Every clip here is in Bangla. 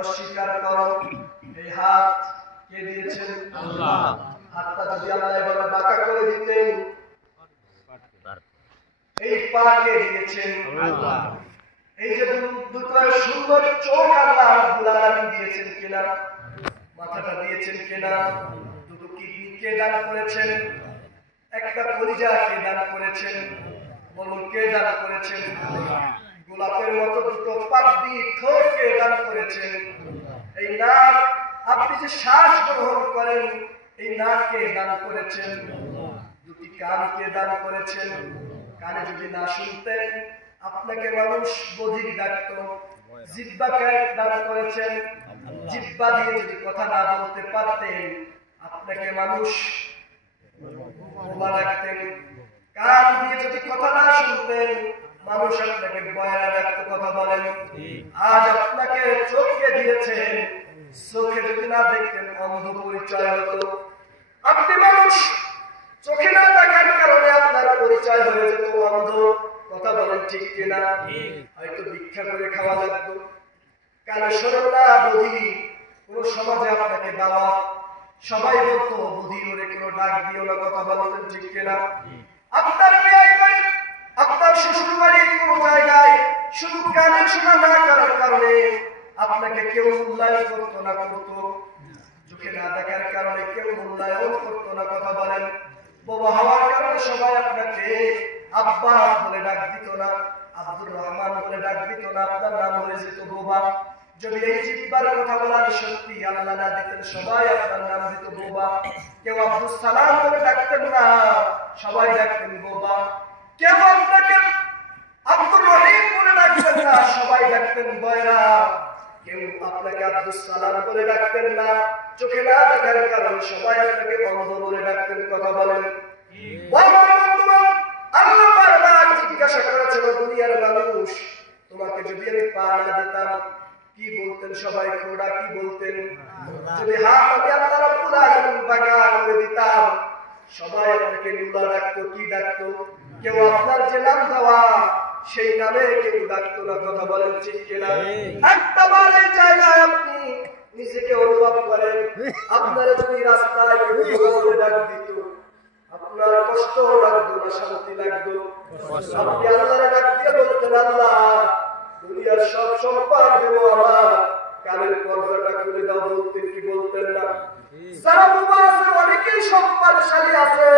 অস্বীকার করো। এই হাত কে দিয়েছেন? আল্লাহ। হাতটা যদি আল্লাহ এভাবে বাঁকা করে দিতেন, এই পা কে দিয়েছেন? আল্লাহ। এই যে দুটো সুন্দর চোখ আল্লাহ রাব্বুল আলামিন দিয়েছেন কিনা? মাথাটা দিয়েছেন কিনা? দুটো কিডনি কে দান করেছেন? একটা কলিজা কে দান করেছেন? বলুন কে দান করেছেন? গোলাপের মতো দুটো পাপড়ি ঠোঁট কে দান করেছেন? এই নাক, আপনি যে শ্বাস গ্রহণ করেন, এই নাক কে দান করেছেন? দুটি কান কে দান করেছেন? কানে যদি না শুনতেন আপনাকে মানুষ বধির ডাকত। জিহ্বাকে দান করেছেন, জিহ্বা দিয়ে যদি কথা না বলতে পারতেন আপনাকে মানুষ বোবা ডাকতেন। কান দিয়ে যদি কথা না শুনতেন মানুষ আপনাকে বয়রা ডাকত। কথা বলেন। আজ আপনাকে চোখকে দিয়েছেন, চোখে যদি না দেখতেন অন্ধ পরিচয় হতো। আপনি মানুষ, চোখে না দেখার কারণে আপনার পরিচয় হয়ে যেত অন্ধ। কথা বলেন ঠিক কিনা? হয়তো ভিক্ষা করে খাওয়া লাগতো। কানে শোনেন না, বধির। কোন সমাজে আপনাকে দাওয়া, সবাই বলতো বধির ওরে কোনো ডাক দিও না। কথা বলতেন ঠিক কিনা? আপনার বিয়ে বাড়ি, আপনার শ্বশুর বাড়ির কোন জায়গায় শুধু কানে শোনা না করার কারণে আপনাকে কেউ মূল্যায়ন করতো না, করতো। চোখে না দেখার কারণে কেউ মূল্যায়ন করতো না। কথা বলেন। বোবা হওয়ার কারণে সবাই আপনাকে আব্বা বলে ডাক দিত না, আব্দুর রহমান বলে ডাক দিত না, আপনার নাম হয়ে যেত বোবা। যদি এই জিহ্বার কথা বলার সত্যি আল্লাহ না দিতেন সবাই আপনার নাম দিত বোবা। কেউ আব্দুল সালাম বলে ডাকতেন না, সবাই ডাকতেন বোবা। কেউ আপনাকে আব্দুর রহিম বলে ডাকতেন না, সবাই ডাকতেন বয়রা। কেউ আপনাকে আব্দুল সালাম বলে ডাকতেন না, চোখে না দেখার কারণে সবাই আপনাকে অন্ধ বলে ডাকতেন। কথা বলেন। আল্লাহ বারবার জিজ্ঞাসা করেছিল, দুনিয়ার মানুষ তোমাকে যদি আমি পা না দিতাম কি বলতেন? সবাই খোড়া কি বলতেন? যদি হাত আমি আল্লাহ রাব্বুল আলামিন বাঁকা করে দিতাম সবাই আপনাকে নুলা ডাকতো। কি ডাকতো? কেউ আপনার যে নাম দেওয়া সেই নামে কেউ ডাকতো না। কথা বলেন ঠিক কিনা? একটা বার এই জায়গায় আপনি নিজেকে অনুভব করেন, আপনার যদি রাস্তায় কেউ বলে ডাক দিত আপনার কষ্ট লাগতো না শান্তি লাগতো? আপনি আল্লাহর ডাক দিয়ে বলতেন, আল্লাহ দুনিয়ার সব সম্পদ দেব আমার, কানের পর্দাটা খুলে দাও। বলতেন কি বলতেন না? যারা বোবা আছে অনেকেই সম্পদশালী আছে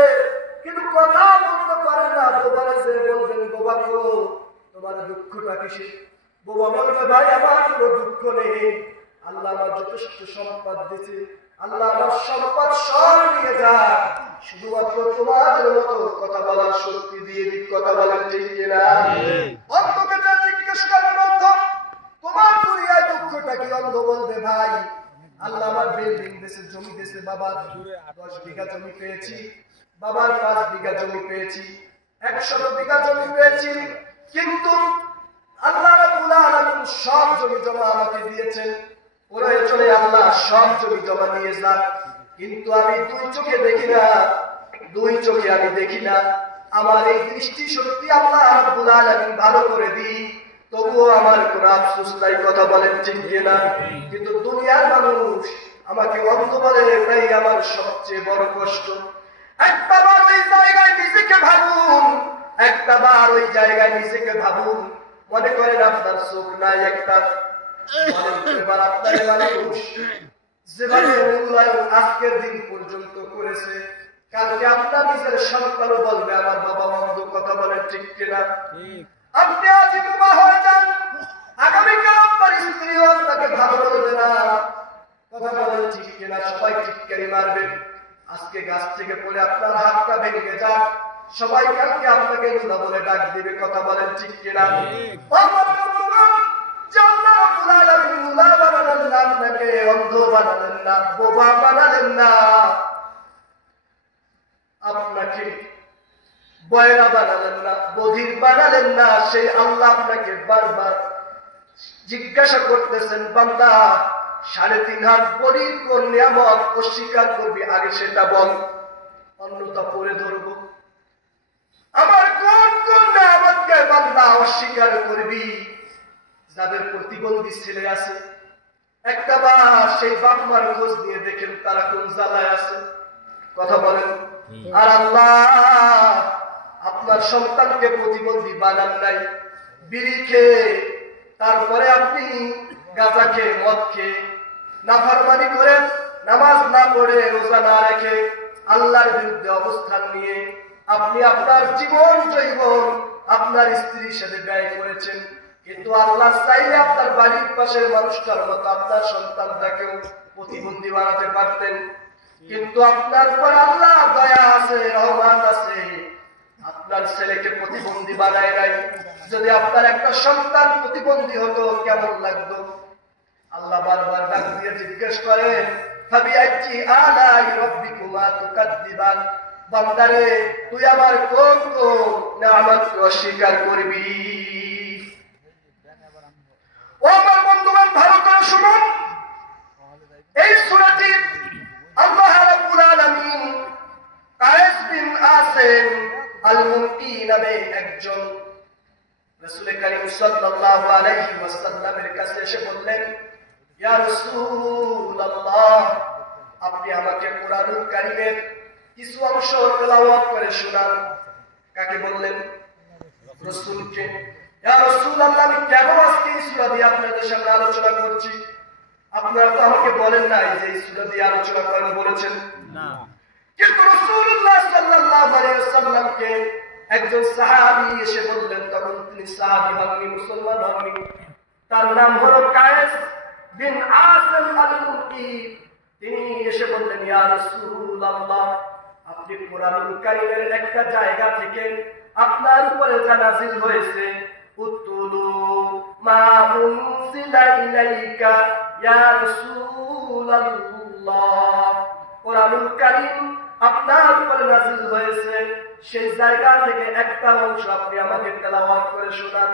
কিন্তু কথা বলতে পারে না। বোবারে যে বলবেন বোবা গো তোমার দুঃখটা কিসে? বোবা বলবে ভাই আমার কোনো দুঃখ নেই, আল্লাহ আমার যথেষ্ট সম্পদ দিয়েছে, আল্লাহ আমার সম্পদ সব নিয়ে যায়, শুধুমাত্র তোমাদের মতো কথা বলার শক্তি দিয়ে দিক। কথা বলেন ঠিক কিনা? অন্ধকে যা জিজ্ঞেস করবেন অন্ধ তোমার দুনিয়ায় দুঃখটা কি? অন্ধ বলবে ভাই আল্লাহ আমার বিল্ডিং দেশে জমি দেশে, বাবার 10 বিঘা জমি পেয়েছি, বাবার 5 বিঘা জমি পেয়েছি, 100 বিঘা জমি পেয়েছি, কিন্তু আল্লাহ রাব্বুল আলামিন সব জমি জমা আমাকে দিয়েছেন। ওরা চলে আল্লাহ সব জমি জমা নিয়ে যাক, কিন্তু আমি দুই চোখে দেখি না, দুই চোখে আমি দেখি না। আমার এই দৃষ্টি শক্তি আল্লাহ রাব্বুল আলামিন ভালো করে দিই, তবুও আমার কোনো আফসোস নাই। কথা বলেন ঠিক কিনা? কিন্তু দুনিয়ার মানুষ আমাকে অন্ধ বলে, এটাই আমার সবচেয়ে বড় কষ্ট। একটা বার ওই জায়গায় নিজেকে ভাবুন, একটা বার ওই জায়গায় নিজেকে ভাবুন। মনে করেন আপনার চোখ নাই একটা, এবার আপনার মানুষ যেভাবে মূল্যায়ন আজকের দিন পর্যন্ত করেছে, কালকে আপনার নিজের সন্তানও বলবে আমার বাবা অন্ধ। কথা বলেন ঠিক কিনা? আপনি আজ বোবা হয়ে যান, আগামীকাল আপনার স্ত্রীও আপনাকে ভালো বলবে না। কথা বলেন ঠিক কিনা? সবাই টিটকারি মারবেন। আজকে গাছ থেকে পড়ে আপনার হাতটা ভেঙে যাক, সবাই কালকে আপনাকে নুলা বলে ডাক দিবে। কথা বলেন ঠিক কিনা? আপনাকে অন্ধ বানালেন না, বোবা বানালেন না, আপনাকে বয়রা বানালেন না, বধির বানালেন না। সেই আল্লাহ আপনাকে বারবার জিজ্ঞাসা করতেছেন, বান্দা 3.5 হাত বড়ি কোন নিয়ামত অস্বীকার করবি আগে সেটা বল, অন্যতা পরে ধরবো। আমার কোন কোন নিয়ামতকে বান্দা অস্বীকার করবি? যাদের প্রতিবন্ধী ছেলে আছে একটা বার সেই বাপ মার খোঁজ নিয়ে দেখেন তারা কোন জ্বালায় আছে, কথা বলেন। আর আল্লাহ আপনার সন্তানকে প্রতিবন্ধী বানান নাই, বিড়ি খেয়ে, তারপরে আপনি গাঁজা খেয়ে, মদ খেয়ে, নাফরমানি করে, নামাজ না পড়ে, রোজা না রেখে, আল্লাহর বিরুদ্ধে অবস্থান নিয়ে আপনি আপনার জীবন জৈবন আপনার স্ত্রীর সাথে ব্যয় করেছেন। কিন্তু আল্লাহ চাইলে আপনার বাড়ির পাশের মানুষটার মতো আপনার সন্তানটাকেও প্রতিবন্ধী বানাতে পারতেন। কিন্তু আপনার উপর আল্লাহ দয়া আছে, রহমত আছে, আপনার ছেলেকে প্রতিবন্ধী বানায় নাই। যদি আপনার একটা সন্তান প্রতিবন্ধী হতো কেমন লাগতো? আল্লাহ বারবার ডাক দিয়ে জিজ্ঞেস করেন, ফাবিআইয়ি আলাই রাব্বিকুমা তুকাদ্দিবান, বান্দারে তুই আমার কোন কোন নিয়ামতকে অস্বীকার করবি? ও আমার বন্ধুগণ, ভালো করে শুনুন। এই সূরাটি আল্লাহ রাব্বুল আলামিন কায়েস বিন আসিম আল-মুকি নামে একজন রাসূল কারীম সাল্লাল্লাহু আলাইহি ওয়াসাল্লামের কাছে এসে বললেন, ইয়া রাসূলুল্লাহ, আপনি আমাকে কোরআনুল কারীমের কিছু অংশ তেলাওয়াত করে শোনান। কাকে বললেন? রাসূলকে। ইয়া রাসূলুল্লাহ, আমি কেন আজকে এই সূরা দিয়ে আপনাদের সামনে আলোচনা করছি? আপনারা তো আমাকে বলেন নাই যে এই সূরা দিয়ে আলোচনা করেন, বলেছেন না। কিন্তু রাসূলুল্লাহ সাল্লাল্লাহু আলাইহি ওয়াসাল্লামকে একজন সাহাবী এসে বললেন, তখন তিনি সাহাবী হননি, মুসলমান হননি। তার নাম হলো কায়েস বিন আসিম আল-মুকি। তিনি এসে বললেন, ইয়া রাসূলুল্লাহ, আপনি কোরআনুল কারীমের একটা জায়গা থেকে আপনার উপরে যা নাযিল হয়েছে, উতলু মা উনজিলা ইলাইকা ইয়া রাসূলুল্লাহ, কোরআনুল কারীম আপনার উপরে নাযিল হয়েছে, সেই জায়গা থেকে একটা অংশ আপনি আমাকে তেলাওয়াত করে শোনান।